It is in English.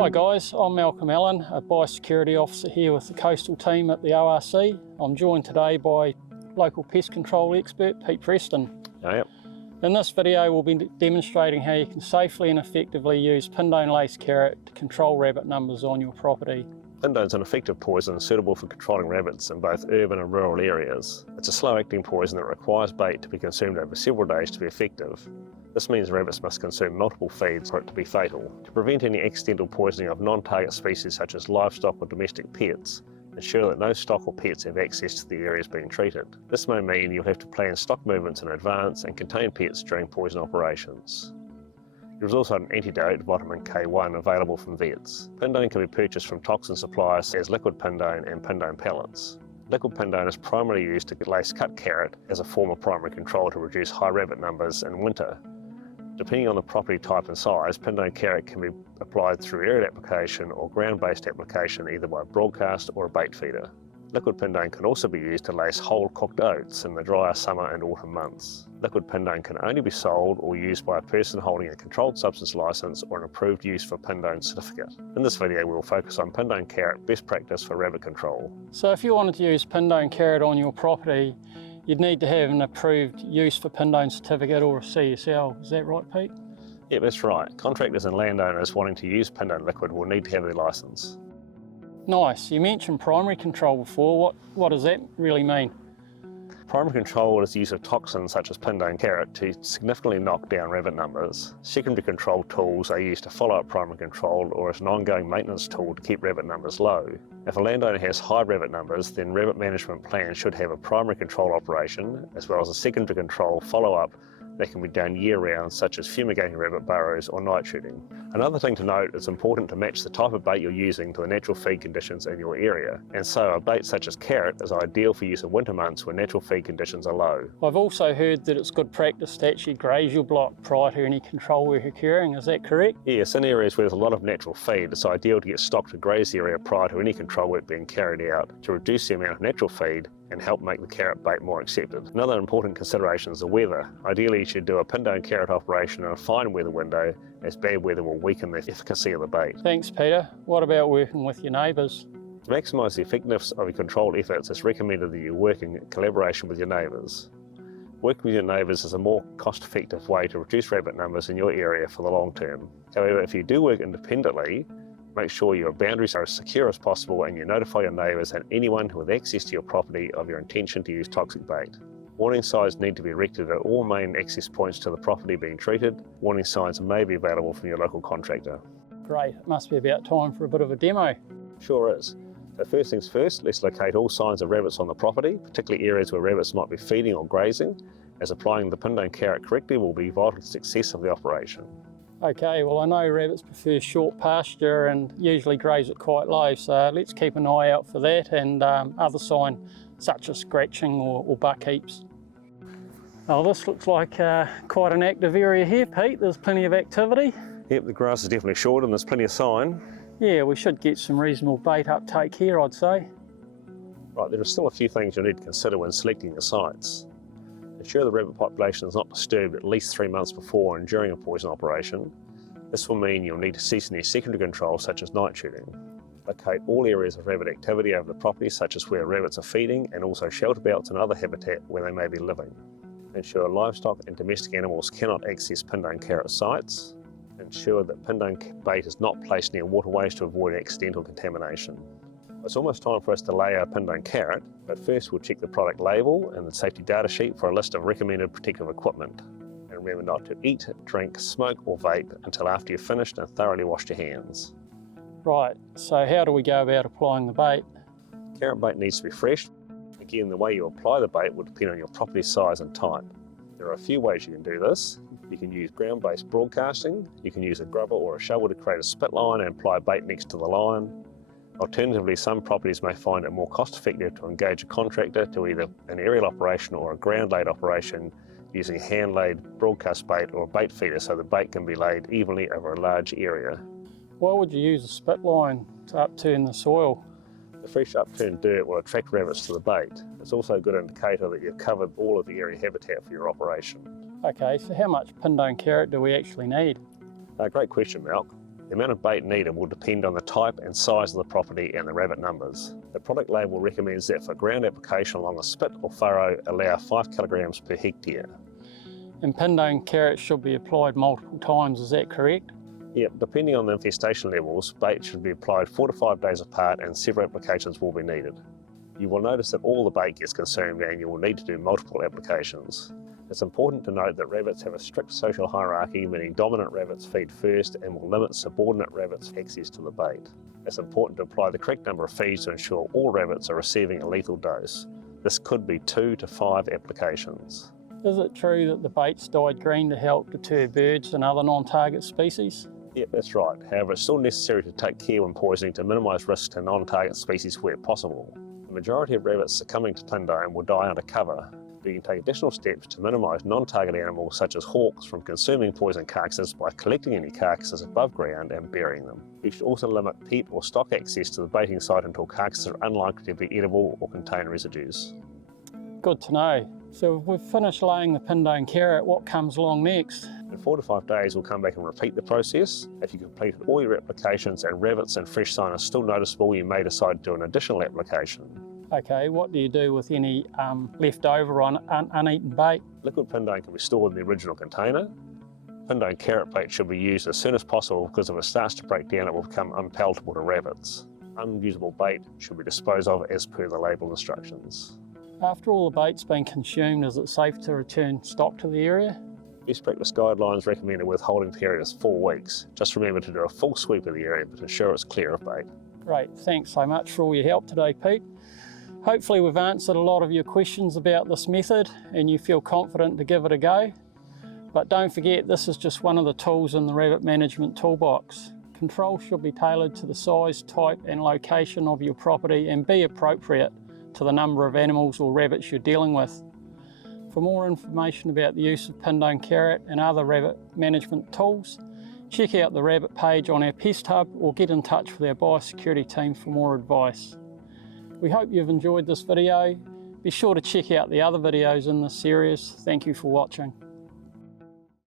Hi guys, I'm Malcolm Allen, a biosecurity officer here with the coastal team at the ORC. I'm joined today by local pest control expert Pete Preston. Yep. In this video we'll be demonstrating how you can safely and effectively use Pindone lace carrot to control rabbit numbers on your property. Pindone is an effective poison suitable for controlling rabbits in both urban and rural areas. It's a slow-acting poison that requires bait to be consumed over several days to be effective. This means rabbits must consume multiple feeds for it to be fatal. To prevent any accidental poisoning of non-target species such as livestock or domestic pets, ensure that no stock or pets have access to the areas being treated. This may mean you'll have to plan stock movements in advance and contain pets during poison operations. There is also an antidote, vitamin K1, available from vets. Pindone can be purchased from toxin suppliers as liquid Pindone and Pindone pellets. Liquid Pindone is primarily used to lace cut carrot as a form of primary control to reduce high rabbit numbers in winter. Depending on the property type and size, Pindone carrot can be applied through aerial application or ground-based application either by broadcast or a bait feeder. Liquid Pindone can also be used to lace whole cooked oats in the drier summer and autumn months. Liquid Pindone can only be sold or used by a person holding a controlled substance licence or an approved use for Pindone certificate. In this video we will focus on Pindone carrot best practice for rabbit control. So if you wanted to use Pindone carrot on your property, you'd need to have an approved use for Pindone certificate or a CSL, is that right Pete? Yep, that's right. Contractors and landowners wanting to use Pindone liquid will need to have their licence. Nice. You mentioned primary control before. What does that really mean? Primary control is the use of toxins such as Pindone carrot to significantly knock down rabbit numbers. Secondary control tools are used to follow up primary control or as an ongoing maintenance tool to keep rabbit numbers low. If a landowner has high rabbit numbers, then rabbit management plan should have a primary control operation as well as a secondary control follow-up that can be done year-round, such as fumigating rabbit burrows or night shooting. Another thing to note, it's important to match the type of bait you're using to the natural feed conditions in your area, and so a bait such as carrot is ideal for use in winter months when natural feed conditions are low. I've also heard that it's good practice to actually graze your block prior to any control work occurring, is that correct? Yes, in areas where there's a lot of natural feed, it's ideal to get stock to graze the area prior to any control work being carried out to reduce the amount of natural feed and help make the carrot bait more accepted. Another important consideration is the weather. Ideally, you should do a Pindone carrot operation in a fine weather window, as bad weather will weaken the efficacy of the bait. Thanks Peter. What about working with your neighbours? To maximise the effectiveness of your control efforts, it's recommended that you work in collaboration with your neighbours. Working with your neighbours is a more cost-effective way to reduce rabbit numbers in your area for the long term. However, if you do work independently, make sure your boundaries are as secure as possible and you notify your neighbours and anyone with access to your property of your intention to use toxic bait. Warning signs need to be erected at all main access points to the property being treated. Warning signs may be available from your local contractor. Great, it must be about time for a bit of a demo. Sure is. So first things first, let's locate all signs of rabbits on the property, particularly areas where rabbits might be feeding or grazing, as applying the Pindone carrot correctly will be vital to the success of the operation. Okay, well I know rabbits prefer short pasture and usually graze it quite low, so let's keep an eye out for that and other signs such as scratching or buck heaps. Oh, this looks like quite an active area here, Pete. There's plenty of activity. Yep, the grass is definitely short and there's plenty of sign. Yeah, we should get some reasonable bait uptake here, I'd say. Right, there are still a few things you'll need to consider when selecting your sites. Ensure the rabbit population is not disturbed at least 3 months before and during a poison operation. This will mean you'll need to cease any secondary control such as night shooting. Locate all areas of rabbit activity over the property such as where rabbits are feeding and also shelter belts and other habitat where they may be living. Ensure livestock and domestic animals cannot access Pindone carrot sites. Ensure that Pindone bait is not placed near waterways to avoid accidental contamination. It's almost time for us to lay our Pindone carrot, but first we'll check the product label and the safety data sheet for a list of recommended protective equipment. And remember not to eat, drink, smoke or vape until after you've finished and thoroughly washed your hands. Right, so how do we go about applying the bait? Carrot bait needs to be fresh. Again, the way you apply the bait will depend on your property size and type. There are a few ways you can do this. You can use ground-based broadcasting, you can use a grubber or a shovel to create a spit line and apply bait next to the line. Alternatively, some properties may find it more cost-effective to engage a contractor to either an aerial operation or a ground-laid operation using hand-laid broadcast bait or a bait feeder so the bait can be laid evenly over a large area. Why would you use a spit line to upturn the soil? The fresh upturned dirt will attract rabbits to the bait. It's also a good indicator that you've covered all of the area habitat for your operation. Okay, so how much Pindone carrot do we actually need? Great question, Malk. The amount of bait needed will depend on the type and size of the property and the rabbit numbers. The product label recommends that for ground application along a spit or furrow, allow 5 kilograms per hectare. And Pindone carrots should be applied multiple times, is that correct? Yep, depending on the infestation levels, bait should be applied 4 to 5 days apart and several applications will be needed. You will notice that all the bait gets consumed and you will need to do multiple applications. It's important to note that rabbits have a strict social hierarchy, meaning dominant rabbits feed first and will limit subordinate rabbits' access to the bait. It's important to apply the correct number of feeds to ensure all rabbits are receiving a lethal dose. This could be 2 to 5 applications. Is it true that the bait's dyed green to help deter birds and other non-target species? Yep, that's right. However, it's still necessary to take care when poisoning to minimise risk to non-target species where possible. The majority of rabbits succumbing to Pindone will die under cover, but you can take additional steps to minimise non-target animals such as hawks from consuming poison carcasses by collecting any carcasses above ground and burying them. You should also limit peat or stock access to the baiting site until carcasses are unlikely to be edible or contain residues. Good to know. So if we've finished laying the Pindone carrot, what comes along next? In 4 to 5 days, we'll come back and repeat the process. If you completed all your applications and rabbits and fresh sign are still noticeable, you may decide to do an additional application. Okay, what do you do with any leftover uneaten bait? Liquid Pindone can be stored in the original container. Pindone carrot bait should be used as soon as possible because if it starts to break down, it will become unpalatable to rabbits. Unusable bait should be disposed of as per the label instructions. After all the bait's been consumed, is it safe to return stock to the area? Best practice guidelines recommend a withholding period is 4 weeks. Just remember to do a full sweep of the area but ensure it's clear of bait. Great, thanks so much for all your help today, Pete. Hopefully we've answered a lot of your questions about this method and you feel confident to give it a go. But don't forget, this is just one of the tools in the rabbit management toolbox. Control should be tailored to the size, type and location of your property and be appropriate to the number of animals or rabbits you're dealing with. For more information about the use of Pindone carrot and other rabbit management tools, check out the rabbit page on our Pest Hub or get in touch with our biosecurity team for more advice. We hope you've enjoyed this video. Be sure to check out the other videos in this series. Thank you for watching.